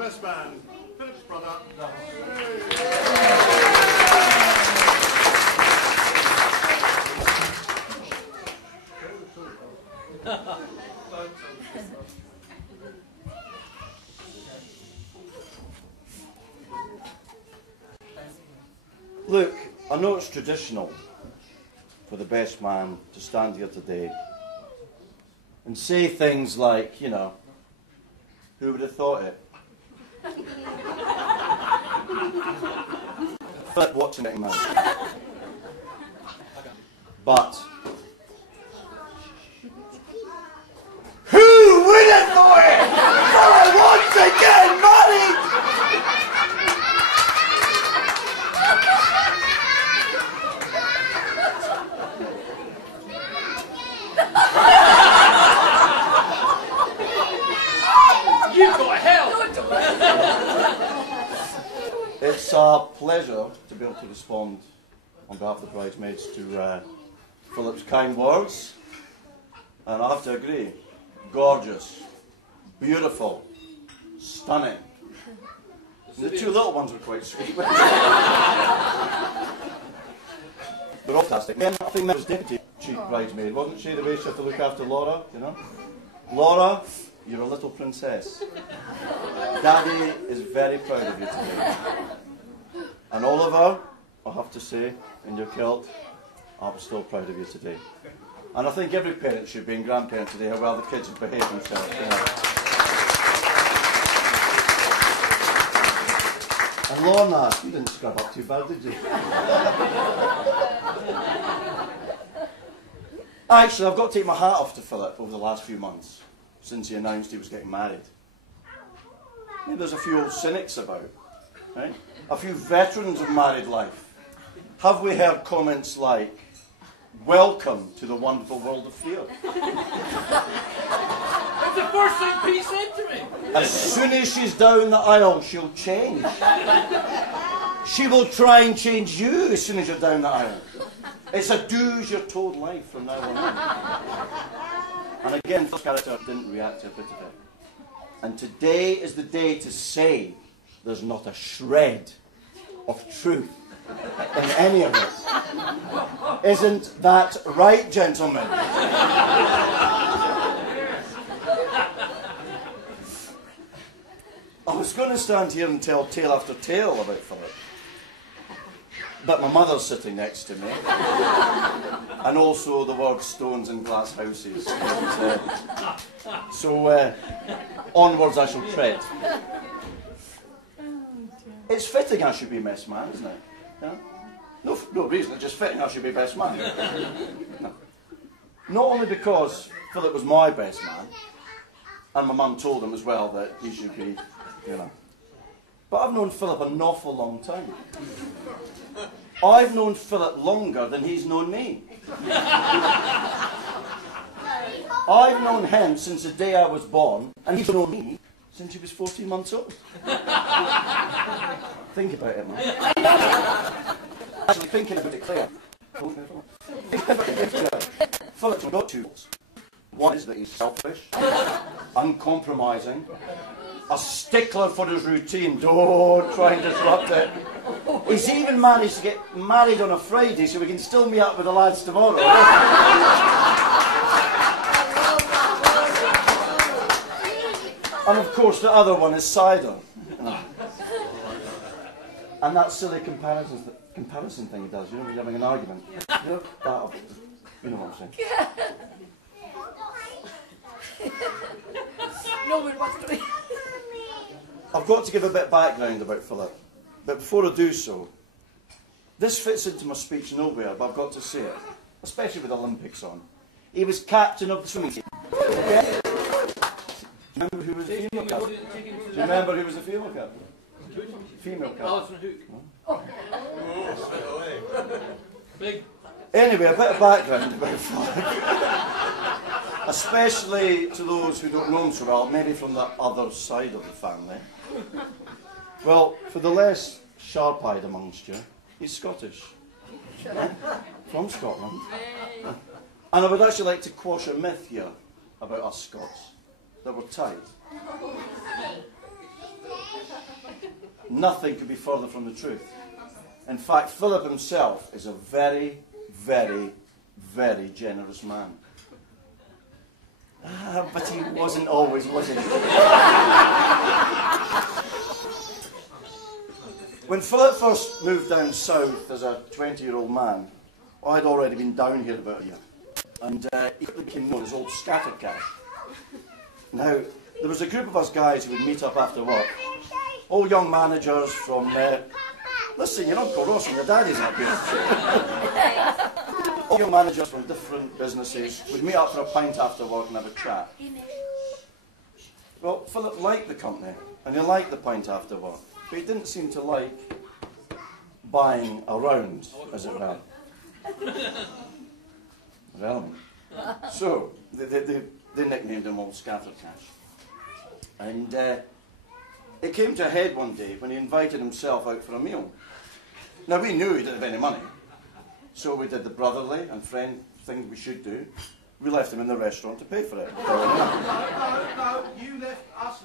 Best man, Philip's brother. Look, I know it's traditional for the best man to stand here today and say things like, you know, who would have thought it? Flip watching it, man. But who would have thought it? Fella once again married! You've got hell! It's a pleasure to be able to respond on behalf of the bridesmaids to Philip's kind words. And I have to agree, gorgeous, beautiful, stunning. And the two little ones were quite sweet. They're all fantastic. I think that was deputy chief bridesmaid, wasn't she, the way she had to look after Laura, you know? Laura, you're a little princess. Daddy is very proud of you today. And Oliver, I have to say, in your kilt, I'm still proud of you today. And I think every parent should be, and grandparent today, how well the kids have behaved themselves. You know. And Lorna, you didn't scrub up too bad, did you? Actually, I've got to take my hat off to Philip over the last few months, since he announced he was getting married. Maybe there's a few old cynics about, right? A few veterans of married life. Have we heard comments like, "Welcome to the wonderful world of fear"? That's the first thing Pete said to me. As soon as she's down the aisle, she'll change. She will try and change you as soon as you're down the aisle. It's a do as you're told life from now on in. And again, Phil's character didn't react to a bit of it. And today is the day to say there's not a shred of truth in any of it. Isn't that right, gentlemen? I was going to stand here and tell tale after tale about Philip. But my mother's sitting next to me. And also the word stones and glass houses. So onwards I shall tread. It's fitting I should be best man, isn't it? Yeah? No reason, it's just fitting I should be best man. No. Not only because Philip was my best man, and my mum told him as well that he should be, you know. But I've known Philip an awful long time. I've known Philip longer than he's known me. I've known him since the day I was born, and he's known me since he was 14 months old. Think about it, man. Actually, thinking about it clear. Philip's got two goals. One is that he's selfish, uncompromising, a stickler for his routine. Don't try and disrupt it. He's even managed to get married on a Friday so we can still meet up with the lads tomorrow. And of course the other one is cider. And that silly comparison thing he does, you know, when you're having an argument. You know, you know what I'm saying. No one wants to. I've got to give a bit of background about Philip. But before I do so, this fits into my speech nowhere, but I've got to say it, especially with the Olympics on. He was captain of the swimming team. Okay? Do you remember who was the female captain? Do you remember who was the female captain? Female captain. Alison Hook. Big. Anyway, a bit of background about Philip. Especially to those who don't know him so well, maybe from the other side of the family. Well, for the less sharp-eyed amongst you, he's Scottish. From Scotland. And I would actually like to quash a myth here about us Scots, that we're tight. Nothing could be further from the truth. In fact, Philip himself is a very, very, very generous man. But he wasn't always, was he? When Philip first moved down south as a 20-year-old man, I'd already been down here about a year. And he quickly became known as Old Scattercash. Now, there was a group of us guys who would meet up after work. All young managers from... listen, your Uncle Ross and your daddy's up here. All young managers from different businesses would meet up for a pint after work and have a chat. Well, Philip liked the company, and he liked the pint after work. But he didn't seem to like buying around, as it were. Relevant. So, they nicknamed him Old Scattercash. And it came to a head one day when he invited himself out for a meal. Now, we knew he didn't have any money. So we did the brotherly and friend thing we should do. We left him in the restaurant to pay for it. No, you left us.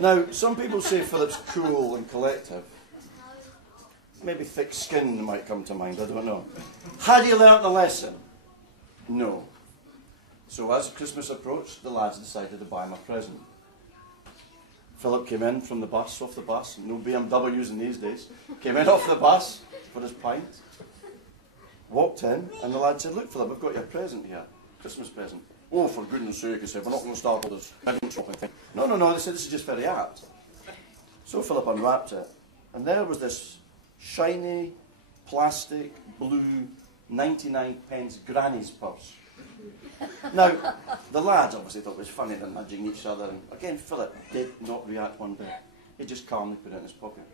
Now, some people say Philip's cool and collective. Maybe thick-skinned might come to mind, I don't know. Had he learnt the lesson? No. So as Christmas approached, the lads decided to buy him a present. Philip came in from the bus, off the bus, no BMWs in these days, came in off the bus for his pint, walked in, and the lad said, "Look, Philip, I've got you a present here, Christmas present." "Oh, for goodness sake," he said, "we're not going to start with this present shopping thing." No, they said, "This is just very apt." So Philip unwrapped it, and there was this shiny, plastic, blue, 99p granny's purse. Now, the lads obviously thought it was funny, they're nudging each other, and again, Philip did not react one bit. He just calmly put it in his pocket.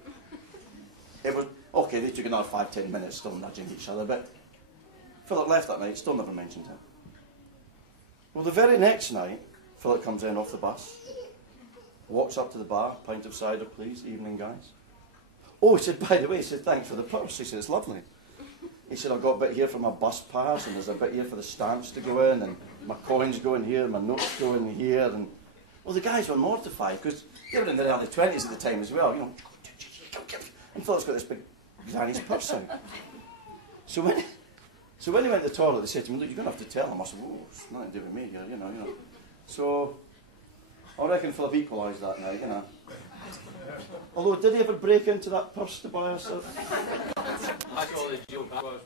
It was, okay, they took another 5-10 minutes still nudging each other, but Philip left that night, still never mentioned it. Well, the very next night, Philip comes in off the bus, walks up to the bar, "Pint of cider, please, evening, guys." "Oh," he said, "by the way," he said, "thanks for the purse." He said, "It's lovely." He said, "I've got a bit here for my bus pass, and there's a bit here for the stamps to go in, and my coins go in here, and my notes go in here." And well, the guys were mortified, because they were in their early 20s at the time as well, you know. And Philip's got this big granny's purse out. So when he went to the toilet, they said to me, "Look, you're going to have to tell him." I said, "Oh, it's nothing to do with me here, you know. So I reckon Philip equalised that night, you know. Although, did he ever break into that purse to buy us? That's all the joke was.